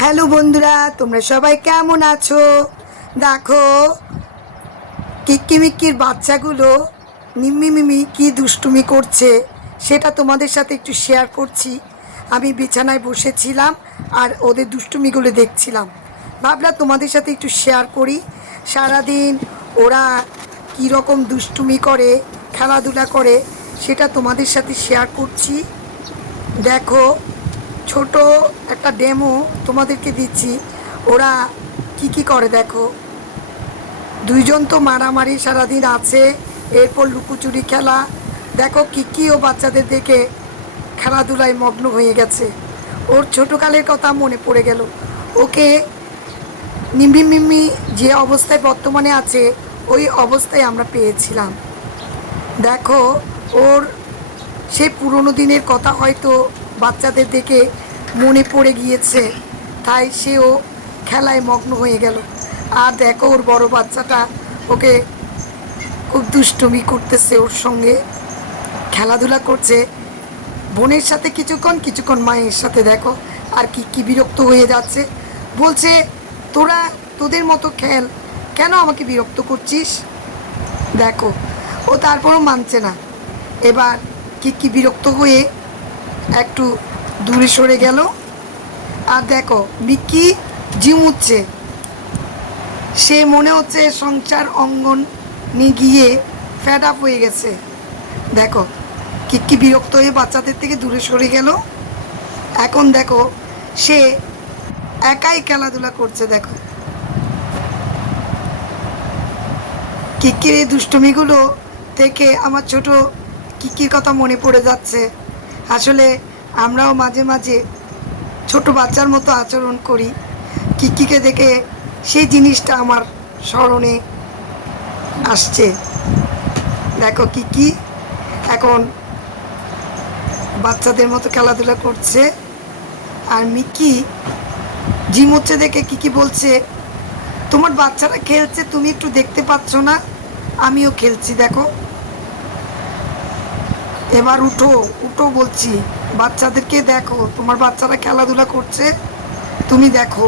Hello বন্ধুরা, তোমরা সবাই কেমন আছো? দেখো, কিক্কিমিক্কির বাচ্চাগুলো নিম্মি মিমি কী দুষ্টুমি করছে সেটা তোমাদের সাথে একটু শেয়ার করছি। আমি বিছানায় বসেছিলাম আর ওদের দুষ্টুমিগুলো দেখছিলাম। ভাবলাম তোমাদের সাথে একটু শেয়ার করি। সারাদিন ওরা কীরকম দুষ্টুমি করে, খেলাধুলা করে, সেটা তোমাদের সাথে শেয়ার করছি। দেখো, ছোট একটা ডেমো তোমাদেরকে দিচ্ছি। ওরা কি কি করে দেখো। দুইজন তো মারামারি সারাদিন আছে, এরপর লুকোচুরি খেলা। দেখো কিকি ও বাচ্চাদের দেখে খেলাধুলায় মগ্ন হয়ে গেছে। ওর ছোটোকালের কথা মনে পড়ে গেল। ওকে নিম্মি মিম্মি যে অবস্থায় বর্তমানে আছে ওই অবস্থায় আমরা পেয়েছিলাম। দেখো, ওর সেই পুরনো দিনের কথা হয়তো বাচ্চাদের দেখে মনে পড়ে গিয়েছে, তাই সেও খেলায় মগ্ন হয়ে গেল। আর দেখো, ওর বড় বাচ্চাটা ওকে খুব দুষ্টুমি করতেছে, ওর সঙ্গে খেলাধুলা করছে, বোনের সাথে কিছুক্ষণ কিছুক্ষণ মায়ের সাথে। দেখো, আর কি কি বিরক্ত হয়ে যাচ্ছে, বলছে তোরা তোদের মতো খেল, কেন আমাকে বিরক্ত করছিস। দেখো, ও তারপরও মানছে না। এবার কি বিরক্ত হয়ে একটু দূরে সরে গেল। আর দেখো, মিক্কি ঝিমুচ্ছে। সে মনে হচ্ছে সংসার অঙ্গন নিয়ে গিয়ে ফেড আপ হয়ে গেছে। দেখো, কি বিরক্ত হয়ে বাচ্চাদের থেকে দূরে সরে গেল। এখন দেখো, সে একাই খেলাধুলা করছে। দেখো, কিকির এই দুষ্টুমিগুলো থেকে আমার ছোট কিকির কথা মনে পড়ে যাচ্ছে। আসলে আমরাও মাঝে মাঝে ছোট বাচ্চার মতো আচরণ করি। কিকিকে দেখে সেই জিনিসটা আমার স্মরণে আসছে। দেখো, কিকি এখন বাচ্চাদের মতো খেলাধুলা করছে। আর মিকি জিম হচ্ছে দেখে কিকি বলছে, তোমার বাচ্চারা খেলছে, তুমি একটু দেখতে পাচ্ছ না? আমিও খেলছি, দেখো। এবার উঠো উঠো বলছি, বাচ্চাদেরকে দেখো, তোমার বাচ্চারা খেলাধুলা করছে, তুমি দেখো।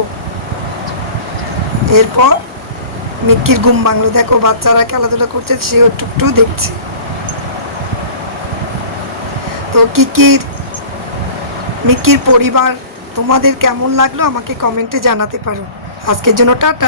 এরপর মিক্কির ঘুম ভাঙলো। দেখো, বাচ্চারা খেলাধুলা করছে, সেও একটু একটু দেখছে। তো মিক্কির পরিবার তোমাদের কেমন লাগলো আমাকে কমেন্টে জানাতে পারো। আজকের জন্য টাটা।